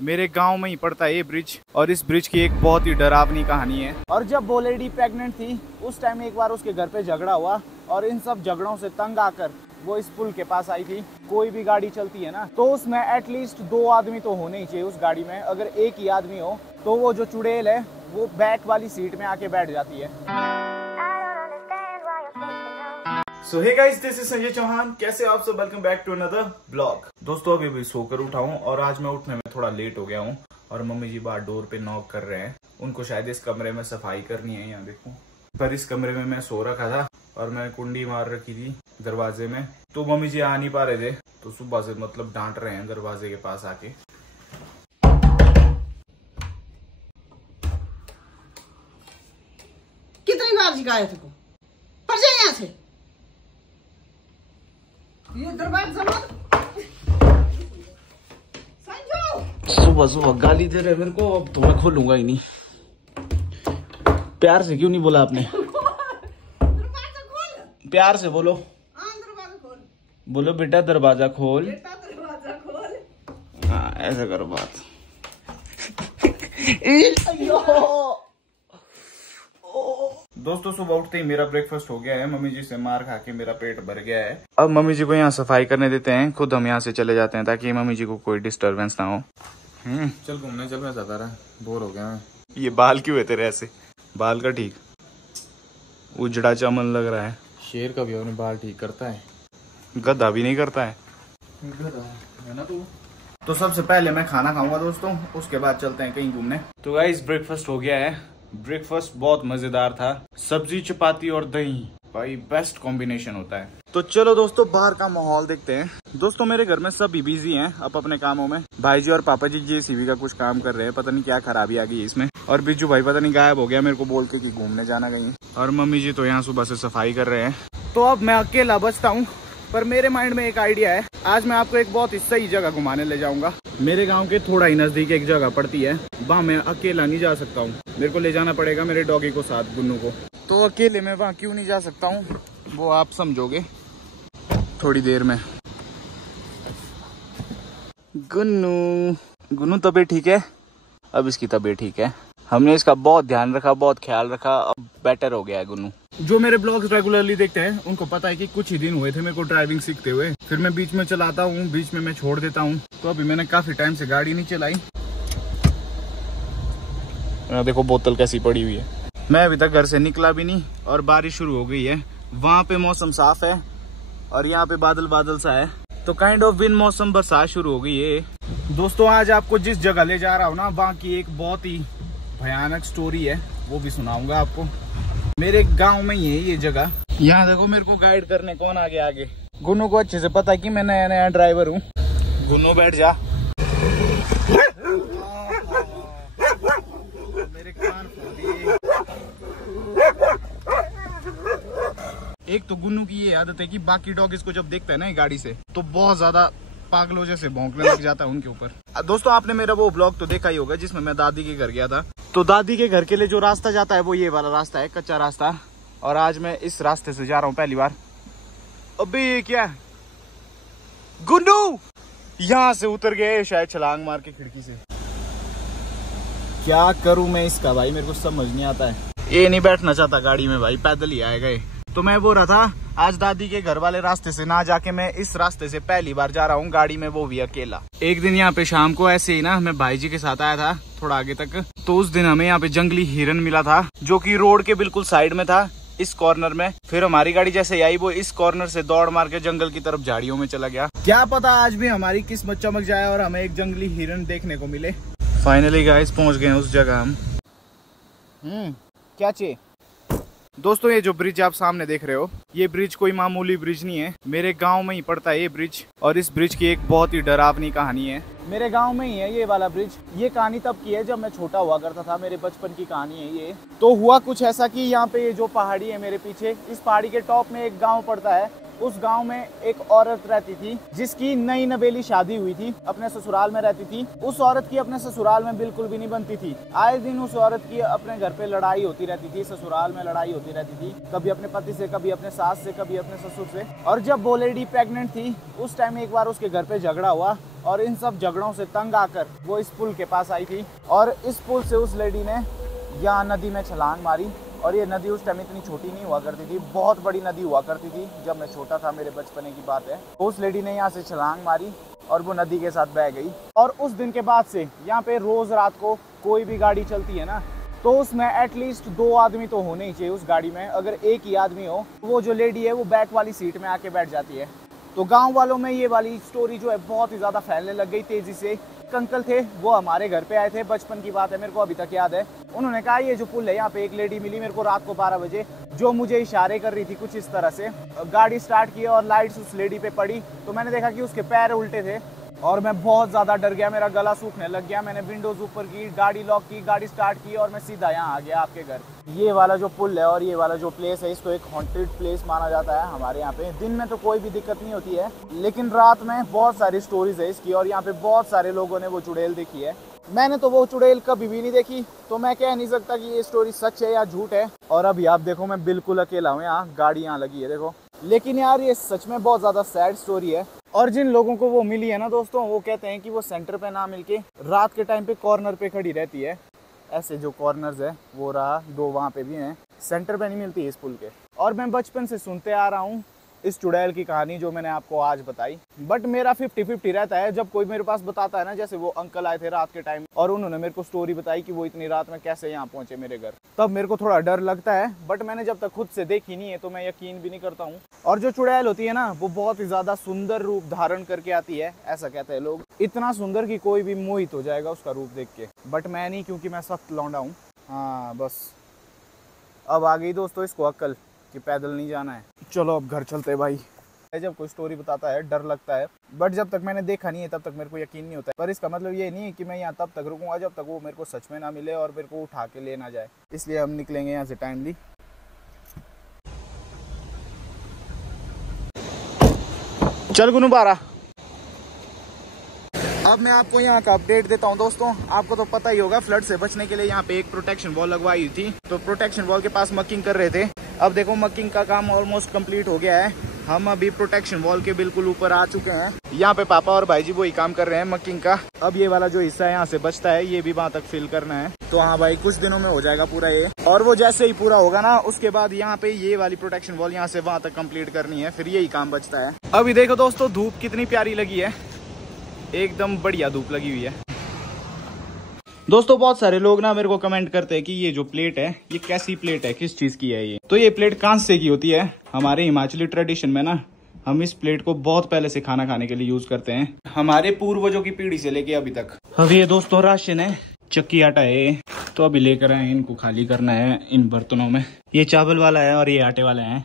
मेरे गांव में ही पड़ता है ये ब्रिज, और इस ब्रिज की एक बहुत ही डरावनी कहानी है। और जब वो लेडी प्रेग्नेंट थी उस टाइम एक बार उसके घर पे झगड़ा हुआ, और इन सब झगड़ों से तंग आकर वो इस पुल के पास आई थी। कोई भी गाड़ी चलती है ना तो उसमें एटलीस्ट 2 आदमी तो होने ही चाहिए उस गाड़ी में। अगर एक ही आदमी हो तो वो जो चुड़ैल है वो बैक वाली सीट में आके बैठ जाती है। So hey guys, this is Sanjay Chauhan. कैसे आप सब? Welcome back to another blog. दोस्तों अभी भी सोकर उठा हूँ और आज मैं उठने में थोड़ा लेट हो गया हूँ, और मम्मी जी बाहर डोर पे नॉक कर रहे हैं। उनको शायद इस कमरे में सफाई करनी है। यहाँ देखो, पर इस कमरे में मैं सो रखा था और मैं कुंडी मार रखी थी दरवाजे में, तो मम्मी जी आ नहीं पा रहे थे, तो सुबह से मतलब डांट रहे हैं दरवाजे के पास आके। कितनी बार शिकायत को पर जाए यहाँ से, ये दरवाजा मत। सुबह सुबह गाली दे रहे मेरे को, अब तो मैं खोलूंगा ही नहीं। प्यार से क्यों नहीं बोला आपने? दरवाजा खोल, प्यार से बोलो। हाँ दरवाजा खोल, बोलो बेटा दरवाजा खोल। बेटा दरवाजा खोल। हाँ ऐसा करो बात। दोस्तों सुबह उठते ही मेरा ब्रेकफास्ट हो गया है। मम्मी जी से मार खा के मेरा पेट भर गया है। अब मम्मी जी को यहाँ सफाई करने देते हैं, खुद हम यहाँ से चले जाते हैं ताकि मम्मी जी को कोई डिस्टरबेंस ना हो। चल घूमने चल, मैं ज्यादा रहा बोर हो गया मैं। ये बाल क्यों है तेरे ऐसे? बाल का ठीक उजड़ा चमन लग रहा है। शेर का भी अपने बाल ठीक करता है, गधा भी नहीं करता है। गधा है ना तू। तो सबसे पहले मैं खाना खाऊंगा दोस्तों, उसके बाद चलते हैं कहीं घूमने। तो गाइस ब्रेकफास्ट हो गया है। ब्रेकफास्ट बहुत मजेदार था, सब्जी चपाती और दही, भाई बेस्ट कॉम्बिनेशन होता है। तो चलो दोस्तों बाहर का माहौल देखते हैं। दोस्तों मेरे घर में सभी बिजी हैं अब अपने कामों में। भाई जी और पापा जी जेसीबी का कुछ काम कर रहे हैं, पता नहीं क्या खराबी आ गई है इसमें। और बिज्जू भाई पता नहीं गायब हो गया मेरे को बोल के कि घूमने जाना कहीं। और मम्मी जी तो यहाँ सुबह से सफाई कर रहे हैं। तो अब मैं अकेला बचता हूँ, पर मेरे माइंड में एक आइडिया है। आज मैं आपको एक बहुत ही सही जगह घुमाने ले जाऊंगा। मेरे गांव के थोड़ा ही नजदीक एक जगह पड़ती है, वहाँ मैं अकेला नहीं जा सकता हूँ। मेरे को ले जाना पड़ेगा मेरे डॉगी को साथ, गुन्नू को। तो अकेले मैं वहाँ क्यों नहीं जा सकता हूँ वो आप समझोगे थोड़ी देर में। गुन्नू तबीयत ठीक है? अब इसकी तबीयत ठीक है। हमने इसका बहुत ध्यान रखा, बहुत ख्याल रखा, अब बेटर हो गया है गुन्नू। जो मेरे ब्लॉग्स रेगुलरली देखते हैं उनको पता है कि कुछ ही दिन हुए थे मेरे को ड्राइविंग सीखते हुए। फिर मैं बीच में चलाता हूँ, बीच में मैं छोड़ देता हूँ। तो अभी मैंने काफी टाइम से गाड़ी नहीं चलाई। देखो बोतल कैसी पड़ी हुई है। मैं अभी तक घर से निकला भी नहीं और बारिश शुरू हो गई है। वहां पे मौसम साफ है और यहाँ पे बादल बादल सा है, तो काइंड ऑफ विन मौसम, बरसात शुरू हो गई है। दोस्तों आज आपको जिस जगह ले जा रहा हूँ ना, वहाँ की एक बहुत ही भयानक स्टोरी है, वो भी सुनाऊंगा आपको। मेरे गांव में ही है ये जगह। यहाँ देखो मेरे को गाइड करने कौन आगे आगे। गुन्नू को अच्छे से पता है कि मैं नया नया ड्राइवर हूँ। गुन्नू बैठ जा। मेरे कान फोड़ दिए। एक तो गुन्नू की ये आदत है कि बाकी डॉग इसको जब देखता है ना गाड़ी से तो बहुत ज्यादा पागलों जैसे भौंकने लग जाता है उनके ऊपर। दोस्तों आपने मेरा वो ब्लॉग तो देखा ही होगा जिसमें मैं दादी के घर गया था। तो दादी के घर के लिए जो रास्ता जाता है वो ये वाला रास्ता है, कच्चा रास्ता। और आज मैं इस रास्ते से जा रहा हूँ पहली बार। अबे ये क्या है? गुन्नू यहाँ से उतर गए शायद छलांग मार के खिड़की से। क्या करूं मैं इसका भाई, मेरे को समझ नहीं आता है। ये नहीं बैठना चाहता गाड़ी में भाई, पैदल ही आएगा ये। तो मैं बोल रहा था आज दादी के घर वाले रास्ते से ना जाके मैं इस रास्ते से पहली बार जा रहा हूँ गाड़ी में, वो भी अकेला। एक दिन यहाँ पे शाम को ऐसे ही ना मैं भाई जी के साथ आया था थोड़ा आगे तक, तो उस दिन हमें यहाँ पे जंगली हिरन मिला था जो कि रोड के बिल्कुल साइड में था, इस कॉर्नर में। फिर हमारी गाड़ी जैसे आई वो इस कॉर्नर से दौड़ मार के जंगल की तरफ झाड़ियों में चला गया। क्या पता आज भी हमारी किस्मत चमक जाए और हमें एक जंगली हिरन देखने को मिले। फाइनली गाइस पहुंच गए उस जगह हम। क्या चाहिए? दोस्तों ये जो ब्रिज आप सामने देख रहे हो, ये ब्रिज कोई मामूली ब्रिज नहीं है। मेरे गांव में ही पड़ता है ये ब्रिज, और इस ब्रिज की एक बहुत ही डरावनी कहानी है। मेरे गांव में ही है ये वाला ब्रिज। ये कहानी तब की है जब मैं छोटा हुआ करता था, मेरे बचपन की कहानी है ये। तो हुआ कुछ ऐसा कि यहाँ पे ये जो पहाड़ी है मेरे पीछे, इस पहाड़ी के टॉप में एक गाँव पड़ता है। उस गांव में एक औरत रहती थी जिसकी नई नवेली शादी हुई थी, अपने ससुराल में रहती थी। उस औरत की अपने ससुराल में बिल्कुल भी नहीं बनती थी। आए दिन उस औरत की अपने घर पे लड़ाई होती रहती थी, ससुराल में लड़ाई होती रहती थी, कभी अपने पति से, कभी अपने सास से, कभी अपने ससुर से। और जब वो लेडी प्रेग्नेंट थी उस टाइम एक बार उसके घर पे झगड़ा हुआ और इन सब झगड़ों से तंग आकर वो इस पुल के पास आई थी और इस पुल से उस लेडी ने यहाँ नदी में छलांग मारी। और ये नदी उस टाइम इतनी छोटी नहीं हुआ करती थी, बहुत बड़ी नदी हुआ करती थी जब मैं छोटा था, मेरे बचपने की बात है। उस लेडी ने यहाँ से छलांग मारी और वो नदी के साथ बह गई। और उस दिन के बाद से यहाँ पे रोज रात को कोई भी गाड़ी चलती है ना, तो उसमें एटलीस्ट 2 आदमी तो होने ही चाहिए उस गाड़ी में। अगर एक ही आदमी हो, वो जो लेडी है वो बैक वाली सीट में आके बैठ जाती है। तो गांव वालों में ये वाली स्टोरी जो है बहुत ही ज़्यादा फैलने लग गई तेज़ी से। एक अंकल थे, वो हमारे घर पे आए थे, बचपन की बात है, मेरे को अभी तक याद है। उन्होंने कहा ये जो पुल है, यहाँ पे एक लेडी मिली मेरे को रात को 12 बजे, जो मुझे इशारे कर रही थी कुछ इस तरह से। गाड़ी स्टार्ट की और लाइट्स उस लेडी पे पड़ी तो मैंने देखा कि उसके पैर उल्टे थे और मैं बहुत ज़्यादा डर गया, मेरा गला सूखने लग गया। मैंने विंडोज़ ऊपर की, गाड़ी लॉक की, गाड़ी स्टार्ट की और मैं सीधा यहाँ आ गया आपके घर। ये वाला जो पुल है और ये वाला जो प्लेस है, इसको एक हॉन्टेड प्लेस माना जाता है हमारे यहाँ पे। दिन में तो कोई भी दिक्कत नहीं होती है, लेकिन रात में बहुत सारी स्टोरीज है इसकी और यहाँ पे बहुत सारे लोगों ने वो चुड़ैल देखी है। मैंने तो वो चुड़ैल कभी भी नहीं देखी, तो मैं कह नहीं सकता कि ये स्टोरी सच है या झूठ है। और अभी आप देखो मैं बिल्कुल अकेला हूँ यहाँ, गाड़ी यहाँ लगी है देखो। लेकिन यार ये सच में बहुत ज़्यादा सैड स्टोरी है। और जिन लोगों को वो मिली है ना दोस्तों, वो कहते हैं कि वो सेंटर पे ना मिलके रात के टाइम पे कॉर्नर पे खड़ी रहती है। ऐसे जो कॉर्नर्स है वो रहा, 2 वहाँ पे भी हैं, सेंटर पे नहीं मिलती इस पुल के। और मैं बचपन से सुनते आ रहा हूँ इस चुड़ैल की कहानी जो मैंने आपको आज बताई। बट मेरा 50-50 रहता है जब कोई मेरे पास बताता है ना, जैसे वो अंकल आए थे रात के टाइम और उन्होंने मेरे को स्टोरी बताई कि वो इतनी रात में कैसे यहाँ पहुंचे मेरे घर, तब मेरे को थोड़ा डर लगता है। बट मैंने जब तक खुद से देखी नहीं है तो मैं यकीन भी नहीं करता हूँ। और जो चुड़ैल होती है ना, वो बहुत ही ज्यादा सुंदर रूप धारण करके आती है, ऐसा कहते हैं लोग। इतना सुंदर कि कोई भी मोहित हो जाएगा उसका रूप देख के। बट मैं नहीं, क्योंकि मैं सख्त लौंडा हूँ। हाँ बस अब आ गई दोस्तों इसको अक्ल कि पैदल नहीं जाना है। चलो अब घर चलते भाई। जब कोई स्टोरी बताता है डर लगता है, बट जब तक मैंने देखा नहीं है तब तक मेरे को यकीन नहीं होता है। पर इसका मतलब ये नहीं है कि मैं यहाँ तब तक रुकूंगा जब तक वो मेरे को सच में ना मिले और मेरे को उठा के ले ना जाए। इसलिए हम निकलेंगे यहाँ से टाइमली। चल गुनू बारा, अब मैं आपको यहाँ का अपडेट देता हूँ दोस्तों। आपको तो पता ही होगा, फ्लड से बचने के लिए यहाँ पे एक प्रोटेक्शन वॉल लगवाई हुई थी, तो प्रोटेक्शन वॉल के पास मकिंग कर रहे थे। अब देखो मकिंग का काम ऑलमोस्ट कंप्लीट हो गया है। हम अभी प्रोटेक्शन वॉल के बिल्कुल ऊपर आ चुके हैं। यहाँ पे पापा और भाई जी वही काम कर रहे हैं मकिंग का। अब ये वाला जो हिस्सा है यहाँ से बचता है, ये भी वहाँ तक फिल करना है। तो हाँ भाई, कुछ दिनों में हो जाएगा पूरा ये। और वो जैसे ही पूरा होगा ना, उसके बाद यहाँ पे ये वाली प्रोटेक्शन वॉल यहाँ से वहाँ तक कंप्लीट करनी है, फिर यही काम बचता है। अभी देखो दोस्तों, धूप कितनी प्यारी लगी है, एकदम बढ़िया धूप लगी हुई है दोस्तों। बहुत सारे लोग ना मेरे को कमेंट करते हैं कि ये जो प्लेट है ये कैसी प्लेट है, किस चीज की है ये। तो ये प्लेट कांसे की होती है। हमारे हिमाचली ट्रेडिशन में ना हम इस प्लेट को बहुत पहले से खाना खाने के लिए यूज करते हैं, हमारे पूर्वजों की पीढ़ी से लेके अभी तक। अब ये दोस्तों राशन है, चक्की आटा है, तो अभी लेकर आए, इनको खाली करना है इन बर्तनों में। ये चावल वाला है और ये आटे वाला है।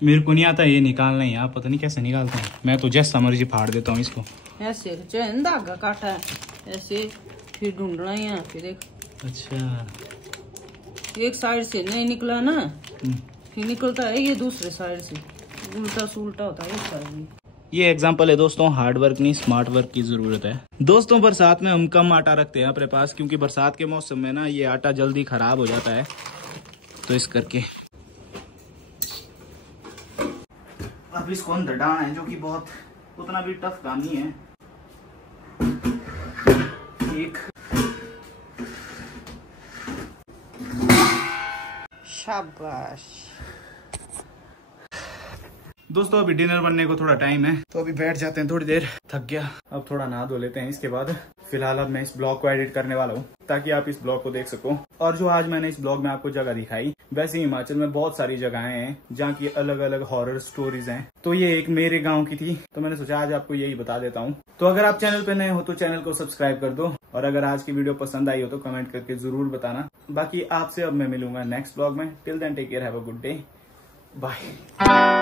मेरे को नहीं आता ये निकालना है, आप पता नहीं कैसे निकालते हैं। मैं तो जैसा मर्जी फाड़ देता हूँ इसको। ऐसे धागा काटा है ऐसे, फिर ढूंढना है यहाँ, फिर एक अच्छा एक साइड से नहीं निकला ना, फिर निकलता है ये दूसरे साइड से, उल्टा सुलटा होता है इस साइड। ये एग्जाम्पल है दोस्तों, हार्ड वर्क नहीं स्मार्ट वर्क की जरूरत है दोस्तों। बरसात में हम कम आटा रखते हैं अपने पास, क्योंकि बरसात के मौसम में ना ये आटा जल्दी खराब हो जाता है, तो इस करके अब इसको अंदर डालना है, जो कि बहुत उतना भी टफ काम नहीं है। एक शाबाश दोस्तों, अभी डिनर बनने को थोड़ा टाइम है, तो अभी बैठ जाते हैं थोड़ी देर, थक गया। अब थोड़ा नहा धो लेते हैं, इसके बाद फिलहाल अब मैं इस ब्लॉग को एडिट करने वाला हूँ ताकि आप इस ब्लॉग को देख सको। और जो आज मैंने इस ब्लॉग में आपको जगह दिखाई, वैसे हिमाचल में बहुत सारी जगहें हैं जहाँ की अलग अलग हॉरर स्टोरीज हैं। तो ये एक मेरे गांव की थी, तो मैंने सोचा आज आपको यही बता देता हूँ। तो अगर आप चैनल पे नए हो तो चैनल को सब्सक्राइब कर दो, और अगर आज की वीडियो पसंद आई हो तो कमेंट करके जरूर बताना। बाकी आपसे अब मैं मिलूंगा नेक्स्ट ब्लॉग में। Till then take care, have a good day, bye.